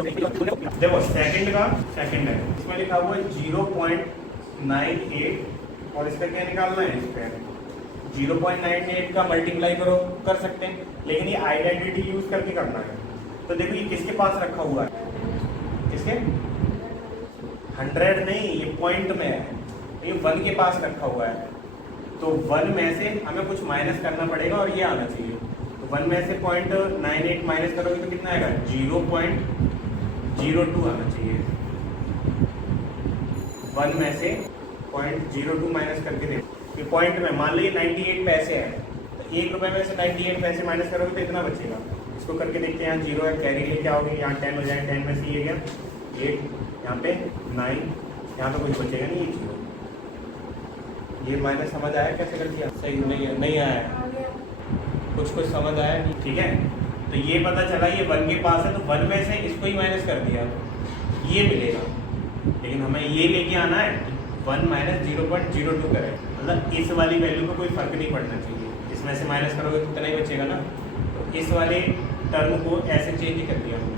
देखो सेकंड है, इसमें लिखा हुआ है 0.98 और इसका क्या निकालना है, स्क्वायर 0.98 का मल्टीप्लाई करो, कर सकते हैं, लेकिन ये आइडेंटिटी यूज करके करना है। तो देखो ये किसके पास रखा हुआ है, किसके 100 नहीं, ये पॉइंट में है, ये 1 के पास रखा हुआ है। तो 1 में से हमें कुछ माइनस करना पड़ेगा और ये आना चाहिए। तो 1 में से 0.98 माइनस करोगे तो कितना आएगा, 0.02 आना चाहिए। 1 में से 0.02 माइनस करके देखो, ये पॉइंट में मान लीजिए 98 पैसे है, तो 1 रुपए में से 98 पैसे माइनस करोगे तो इतना बचेगा। इसको करके देखते हैं, यहाँ 0 है, कैरी लेके आओगे, यहाँ 10 हो जाए, 10 में से ये गया 8, यहाँ पे 9, यहाँ तो कुछ बचेगा नहीं, ये 0। ये माइनस समझ आया कैसे कर दिया, सही नहीं आया, कुछ समझ आया नहीं, ठीक है। तो ये पता चला ये 1 के पास है, तो 1 में से इसको ही माइनस कर दिया, ये मिलेगा। लेकिन हमें ये लेके आना है 1 माइनस 0.02 करें, मतलब इस वाली वैल्यू को कोई फर्क नहीं पड़ना चाहिए, इसमें से माइनस करोगे तो इतना ही बचेगा ना। तो इस वाले टर्म को ऐसे चेंज कर दिया हमने,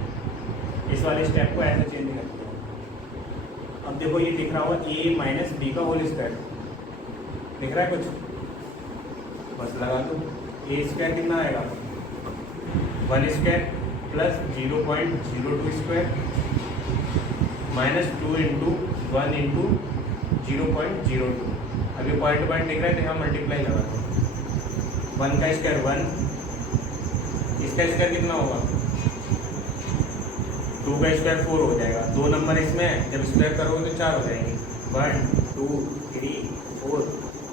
इस वाले स्टेप को ऐसे चेंज कर दिया। अब देखो ये दिख रहा होगा a माइनस बी का होल स्क्वायर, दिख रहा है कुछ, बस लगा दो। ए स्क्वायर कितना आएगा, 1 square plus 0.02 square minus 2 into 1 into 0.02। अब ये पॉइंट पॉइंट दिख रहा है तो यहाँ मल्टीप्लाई लगा दो। 1 का स्क्वायर 1, इसका स्क्वायर कितना होगा, 2 का स्क्वायर 4 हो जाएगा। 2 नंबर इसमें है, जब स्क्वायर करोगे तो 4 हो जाएंगे। 1 2 3 4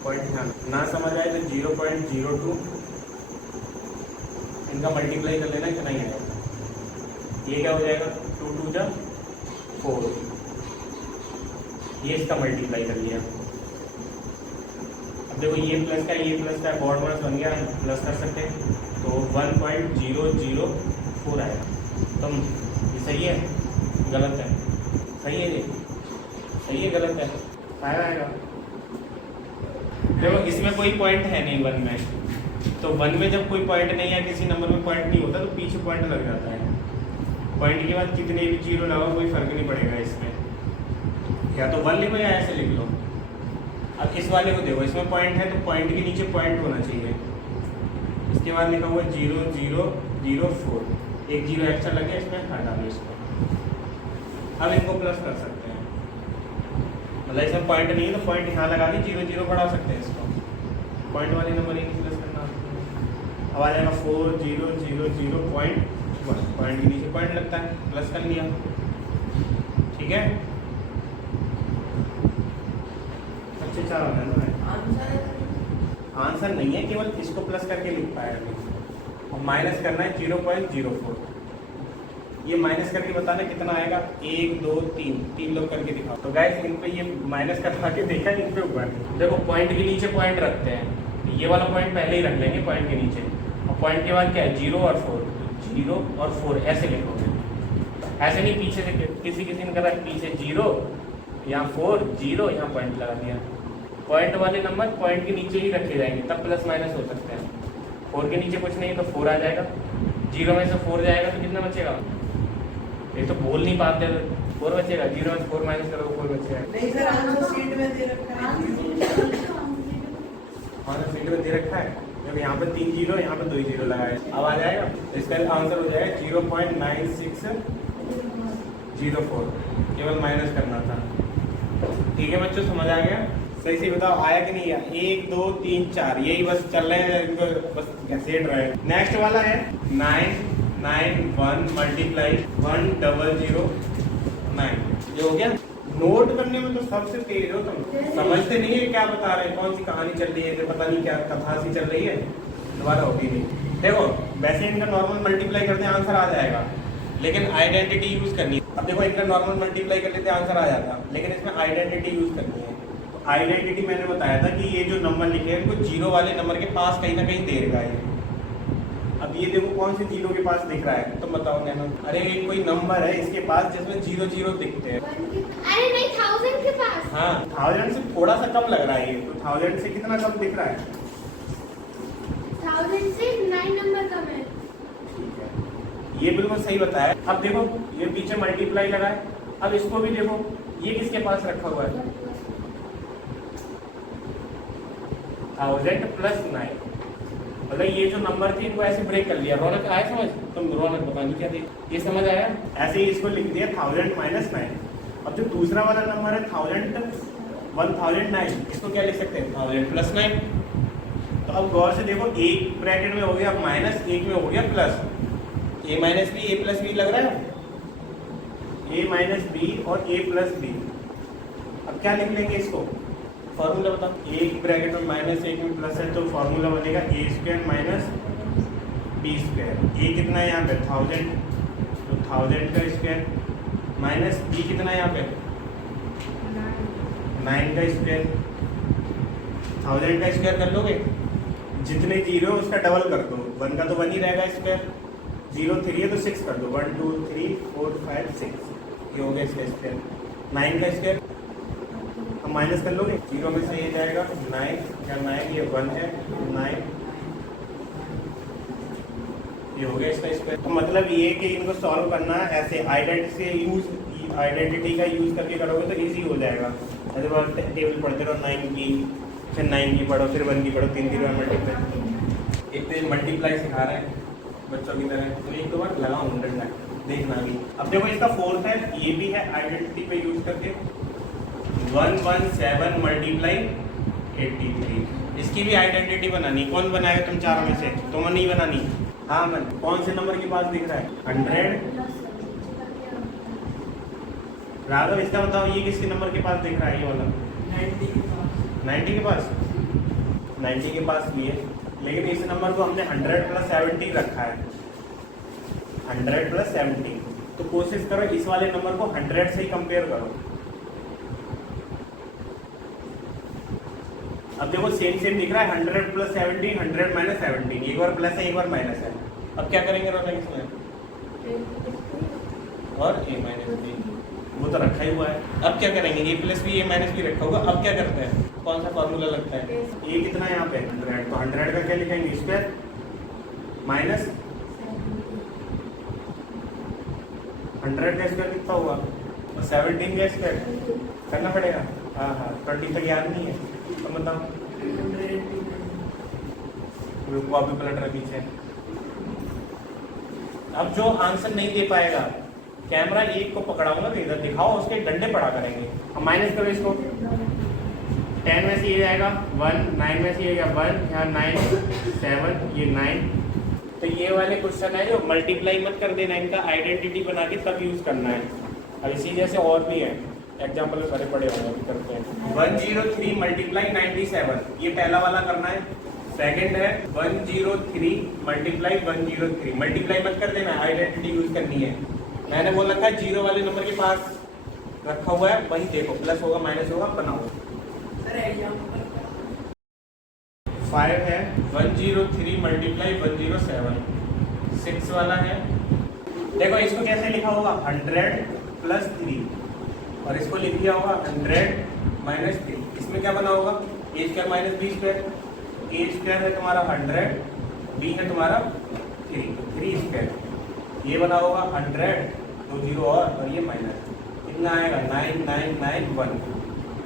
पॉइंट ना समझ आए तो 0.02 इनका मल्टीप्लाई कर लेना, इतना ही आएगा। ये क्या हो जाएगा, 2 2 जा 4, ये इसका मल्टीप्लाई कर लिया। अब देखो ये प्लस का बॉड माइनस बन गया, प्लस कर सकते हैं तो 1.004 आएगा। तो ये सही है गलत है, सही है ये, सही है गलत है, आएगा। देखो इसमें कोई पॉइंट है नहीं 1 में, तो 1 में जब कोई पॉइंट नहीं है, किसी नंबर में पॉइंट नहीं होता तो पीछे पॉइंट लग जाता है। पॉइंट के बाद कितने भी 0 लगाओ कोई फर्क नहीं पड़ेगा इसमें, या तो 1 लिखो या ऐसे लिख लो। अब इस वाले को देखो, इसमें पॉइंट है तो पॉइंट के नीचे पॉइंट होना चाहिए। इसके बाद लिखा हुआ है 0004, एक 0 एक्स्ट्रा लगे, इसमें हटा दो इसको। अब इनको प्लस कर सकते हैं, मतलब इसमें पॉइंट नहीं है तो पॉइंट यहाँ लगा के 0 0 बढ़ा सकते हैं इसको, पॉइंट वाले नंबर ही प्लस करना। अब आ जाएगा 4000.1, पॉइंट के नीचे पॉइंट लगता है, प्लस कर लिया, ठीक है। अच्छे 4 हो गया ना, आंसर नहीं है, केवल इसको प्लस करके लिख पाया अभी। और माइनस करना है 0.04, ये माइनस करके बताना कितना आएगा, 1 2 3 लोग करके दिखाओ। तो गाइस इन पे ये माइनस करवा के देखा, इन पे ऊपर देखो पॉइंट के नीचे पॉइंट रखते हैं, ये वाला पॉइंट पहले ही रख लेंगे पॉइंट के नीचे, और पॉइंट के बाद क्या है 0 और 4, 0 और 4 ऐसे लिखोगे, ऐसे नहीं पीछे से किसी ने करा पीछे 0 यहाँ 4 0 यहाँ पॉइंट लगा दिया। पॉइंट वाले नंबर पॉइंट के नीचे ही रखे जाएंगे, तब प्लस माइनस हो सकते हैं। 4 के नीचे कुछ नहीं तो 4 आ जाएगा, 0 में से 4 जाएगा तो कितना बचेगा, ये तो बोल नहीं पाते, 4 बचेगा, 0 में 4 माइनस करोगे 4 बचेगा। नहीं सर, आंसर शीट में दे रखा है, आंसर शीट में दे रखा है, जब यहाँ पे 3 0 यहाँ पे 2 0 लगाए, अब आ जाएगा, इसका आंसर हो जाएगा 0.9604, केवल माइनस करना था। ठीक है बच्चों, समझ आ गया, सही से बताओ आया कि नहीं आया। 1 2 3 4 यही बस चल रहे हैं, इनको बस घसीट रहे हैं। नेक्स्ट वाला है 991 मल्टीप्लाई 1009, जो हो गया। नोट करने में तो सबसे तेज हो तुम, समझते नहीं है क्या बता रहे हैं, कौन सी कहानी चल रही है, पता नहीं क्या कथा सी चल रही है, दोबारा होती नहीं। देखो वैसे इनका नॉर्मल मल्टीप्लाई करते हैं आंसर आ जाएगा, लेकिन आइडेंटिटी यूज करनी है। अब देखो इनका नॉर्मल मल्टीप्लाई कर लेते आंसर आ जाता, लेकिन इसमें आइडेंटिटी यूज करनी है। तो आइडेंटिटी मैंने बताया था कि ये जो नंबर लिखे हैं इनको 0 वाले नंबर के पास कहीं ना कहीं दे रहा है। अब ये देखो कौन से 0 के पास दिख रहा है, तो बताओ नैनो। अरे कोई नंबर है इसके पास जिसमें 0 0 दिखते हैं। अरे नहीं 1000 के पास। हाँ 1000 से थोड़ा सा कम लग रहा है ये, तो 1000 से कितना कम दिख रहा है, 1000 से 9 नंबर कम है। ठीक है, ये बिल्कुल सही बताया। अब देखो ये पीछे मल्टीप्लाई लगा है, अब इसको भी देखो, ये किसके पास रखा हुआ है 1000 प्लस 9, मतलब ये जो नंबर थी वो ऐसे ब्रेक कर लिया। रौनक आया समझ? तुम रौनक पता नहीं क्या थी, ये समझ आया? ऐसे ही इसको लिख दिया 1000 माइनस 9। अब जो दूसरा वाला नंबर है 1009, इसको क्या लिख सकते हैं 1000 प्लस 9। तो अब गौर से देखो, एक ब्रैकेट में हो गया माइनस, एक में हो गया प्लस, ए माइनस बी ए प्लस बी लग रहा है, ए माइनस बी और ए प्लस बी। अब क्या लिख लेंगे इसको, फॉर्मूला बताओ। एक ब्रैकेट में माइनस एक में प्लस है तो फॉर्मूला बनेगा ए स्क्वायर माइनस बी स्क्वायर। ए कितना है यहाँ पे 1000, तो 1000 का स्क्वायर माइनस बी कितना है यहाँ पे 9 का स्क्वायर। 1000 का स्क्वायर कर लोगे, जितने जीरो उसका डबल कर दो, 1 का तो 1 ही रहेगा स्क्वायर, 0 3 है तो 6 कर दो, 1 2 3 4 5 6, ये हो गया इसका स्क्वायर। 9 का स्क्वायर हम माइनस कर लोगे, 0 में से ये जाएगा 9 या 9 ये 1 है 9, ये हो गया इसका स्क्वायर। तो मतलब ये कि इनको सॉल्व करना ऐसे आइडेंटिटी का यूज करके करोगे तो इजी हो जाएगा। ऐसे बार टेबल पढ़ते रहो 9 की, फिर 9 की पढ़ो, फिर 1 की पढ़ो, 3 3 बार मल्टीप्लाई। एक तो मल्टीप्लाई सिखा रहे हैं बच्चों की तरह, तो एक दो बार लगाओ 100 देखना भी। अब देखो इसका फोर्थ है, ये भी है आइडेंटिटी पे यूज करके 117 मल्टीप्लाई 83। इसकी भी आइडेंटिटी बनानी, कौन बनाएगा तुम चारों में से? तुम नहीं बनानी? हाँ मन, कौन से नंबर के पास दिख रहा है 100? राघव इसका बताओ, ये किसके नंबर के पास दिख रहा है? ये वाला 90 के पास, 90 के पास भी है, लेकिन इस नंबर को हमने 100 प्लस 70 रखा है, 100 प्लस 70। तो कोशिश करो इस वाले नंबर को 100 से ही कंपेयर करो। अब देखो सेम सेम दिख रहा है, 100 प्लस 70, 100 माइनस 17, एक बार प्लस है एक बार माइनस है। अब क्या करेंगे रौनक इसमें? और ए माइनस बी, वो तो रखा ही हुआ है। अब क्या करेंगे, ए प्लस बी ए माइनस बी रखा होगा। अब क्या करते हैं, कौन सा फॉर्मूला लगता है? ए कितना है यहाँ पे 100, तो 100 का क्या लिखेंगे स्क्वायर माइनस 100 का स्क्वायर कितना हुआ, और 17 का स्क्वायर करना पड़ेगा। हाँ हाँ 20 तक याद नहीं है तो बताओ, कॉपी पलट रहा पीछे। अब जो आंसर नहीं दे पाएगा, कैमरा एक को पकड़ाऊंगा तो इधर दिखाओ, उसके डंडे पड़ा करेंगे। अब माइनस करो इसको, 10 में से ये जाएगा 1, 9 में से ये 1, यहाँ 9 7, ये 9। तो ये वाले क्वेश्चन है जो मल्टीप्लाई मत कर देना, इनका आइडेंटिटी बना के तब यूज करना है। अब इसी जैसे और भी है एग्जाम्पल भरे पड़े होंगे, करते हैं। 103 मल्टीप्लाई 97, ये पहला वाला करना है। सेकंड है 103 मल्टीप्लाई 103, मल्टीप्लाई मत कर देना, आइडेंटिटी यूज करनी है। मैंने बोल रखा है जीरो वाले नंबर के पास रखा हुआ है, वही देखो, प्लस होगा माइनस होगा, बनाओ। 5 है 103 मल्टीप्लाई 107, 6 वाला है। देखो इसको कैसे लिखा होगा 100 प्लस 3, और इसको लिख दिया होगा 100 माइनस 3। इसमें क्या बना होगा ए स्क्वायर माइनस बी स्क्वायर। ए स्क्वायर है तुम्हारा 100, बी है तुम्हारा 3 स्क्वायर। ये बना होगा 100, 2 जीरो और ये माइनस, कितना आएगा 9991,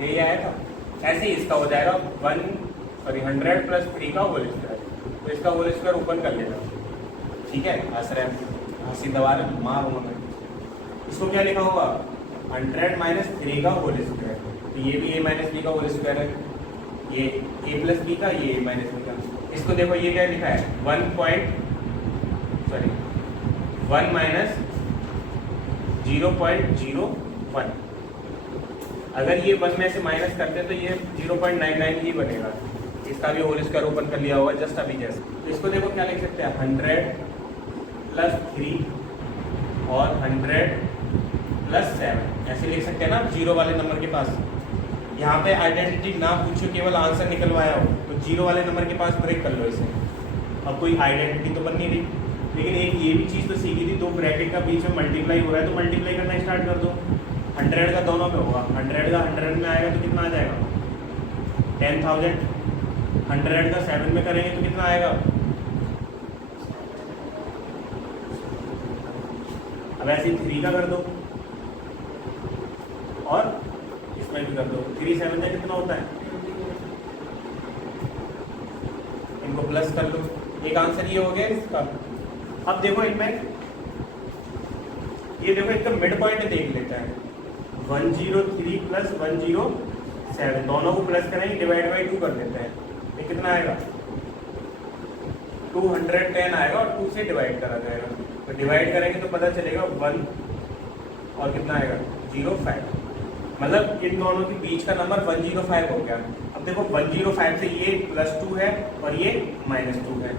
यही आएगा। ऐसे ही इसका हो जाएगा 100 प्लस 3 का होल स्क्वायर, तो इसका होल स्क्वायर ओपन कर लेना, ठीक है। आश्रय हंसी दबा रहे मारूंगा मैं। इसको क्या लिखा होगा 100 माइनस 3 का होल स्क्वायर, तो ये भी ए माइनस बी का होल स्क्वायर है, ये ए प्लस बी का, ये ए माइनस बी का। इसको देखो ये क्या लिखा है 1 माइनस 0.01। अगर ये 1 में से माइनस करते हैं तो ये 0.99 ही बनेगा। इसका भी होल स्क्वायर ओपन कर लिया होगा जस्ट अभी जैसे। तो इसको देखो क्या लिख सकते हैं 100 प्लस 3 और 100 प्लस 7, ऐसे लिख सकते हैं ना जीरो वाले नंबर के पास। यहाँ पे आइडेंटिटी ना पूछो, केवल आंसर निकलवाया हो तो जीरो वाले नंबर के पास ब्रेक कर लो इसे। अब कोई आइडेंटिटी तो बन नहीं रही, लेकिन एक ये भी चीज़ तो सीखी थी, 2 ब्रैकेट का बीच में मल्टीप्लाई हो रहा है तो मल्टीप्लाई करना स्टार्ट कर दो। 100 का दोनों में होगा, 100 का 100 में आएगा तो कितना आ जाएगा 10,000। 100 का 7 में करेंगे तो कितना आएगा अब ऐसे ही 3 का कर दो और इसमें भी कर दो। 3 7 में कितना होता है, इनको प्लस कर लो। एक आंसर ये हो गया इसका। अब देखो इनमें ये देखो इसका मिड पॉइंट देख लेते हैं। 103 प्लस 107 दोनों को प्लस करेंगे, डिवाइड बाई 2 कर देते हैं। ये कितना आएगा, 210 आएगा और 2 से डिवाइड करा जाएगा। तो डिवाइड करेंगे तो पता चलेगा 1 और कितना आएगा 05। मतलब इन दोनों के बीच का नंबर 105 हो गया। अब देखो 105 से ये +2 है और ये -2 है।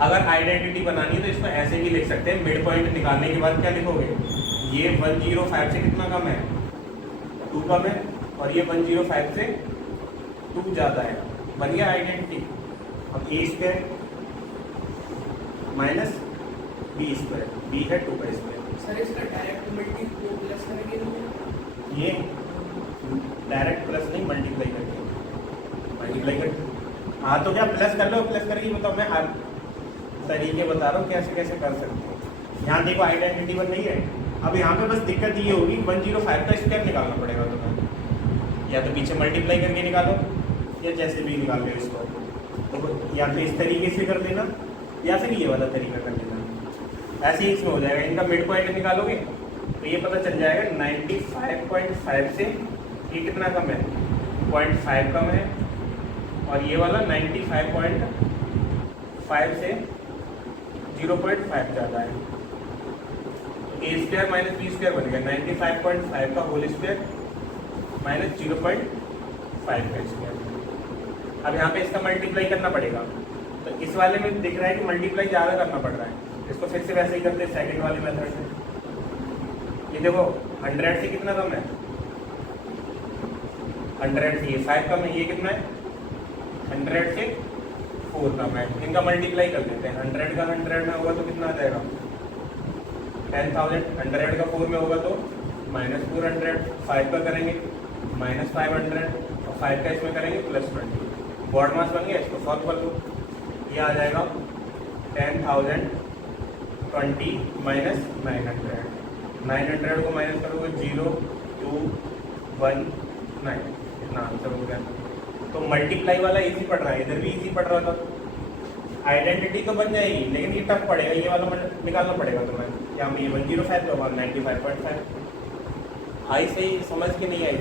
अगर आइडेंटिटी बनानी है तो इसको ऐसे भी लिख सकते हैं। मिड पॉइंट निकालने के बाद क्या लिखोगे, ये 105 से कितना कम है, 2 कम है, और ये 105 से 2 ज़्यादा है। बन गया आइडेंटिटी। अब a² माइनस b², b है 2 का स्क्वायर। सर इसका डायरेक्ट मल्टी को प्लस करेंगे तो ये डायरेक्ट प्लस नहीं, मल्टीप्लाई करके। हाँ तो क्या प्लस कर लो, प्लस करके बताओ। मैं हर तरीके बता रहा हूँ कैसे कैसे कर सकते हो। यहाँ देखो आइडेंटिटी बन रही है। अब यहाँ पे बस दिक्कत ये होगी 105 का स्क्वायर निकालना पड़ेगा तुम्हें। या तो पीछे मल्टीप्लाई करके निकालो या जैसे भी निकाल लो इसको। तो या तो इस तरीके से कर देना या फिर ये वाला तरीका कर देना। ऐसे ही इसमें हो जाएगा। इनका मिड पॉइंट निकालोगे तो ये पता चल जाएगा 95.5 से ये कितना कम है, 0.5 कम है, और ये वाला 95.5 से 0.5 ज़्यादा है। तो a² माइनस b² बन गया 95.5 का होल स्क्वायर माइनस 0.5 का स्क्वायर। अब यहाँ पे इसका मल्टीप्लाई करना पड़ेगा। तो इस वाले में दिख रहा है कि मल्टीप्लाई ज़्यादा करना पड़ रहा है। इसको फिर से वैसे ही करते हैं सेकंड वाले मेथड से। ये देखो 100 से कितना कम है, 100 से ये 5 कम है, ये कितना है 100 से 4 कम है। इनका मल्टीप्लाई कर देते हैं। 100 का 100 में होगा तो कितना आ जाएगा 10,000। 100 का 4 में होगा तो -400। 5 का करेंगे -500 और 5 का इसमें करेंगे +20। बॉड मास बन गया। इसको सॉल्व कर लो, ये आ जाएगा 10,020 माइनस 900। 900 को माइनस करोगे 0,219, इतना आंसर हो गया। तो मल्टीप्लाई वाला इजी पड़ रहा है, इधर भी इजी पड़ रहा था। आइडेंटिटी तो बन जाएगी लेकिन ये टफ पड़ेगा, ये वाला निकालना पड़ेगा तुम्हें। यहाँ पे 105 का 95.5 आई, सही समझ के नहीं आई।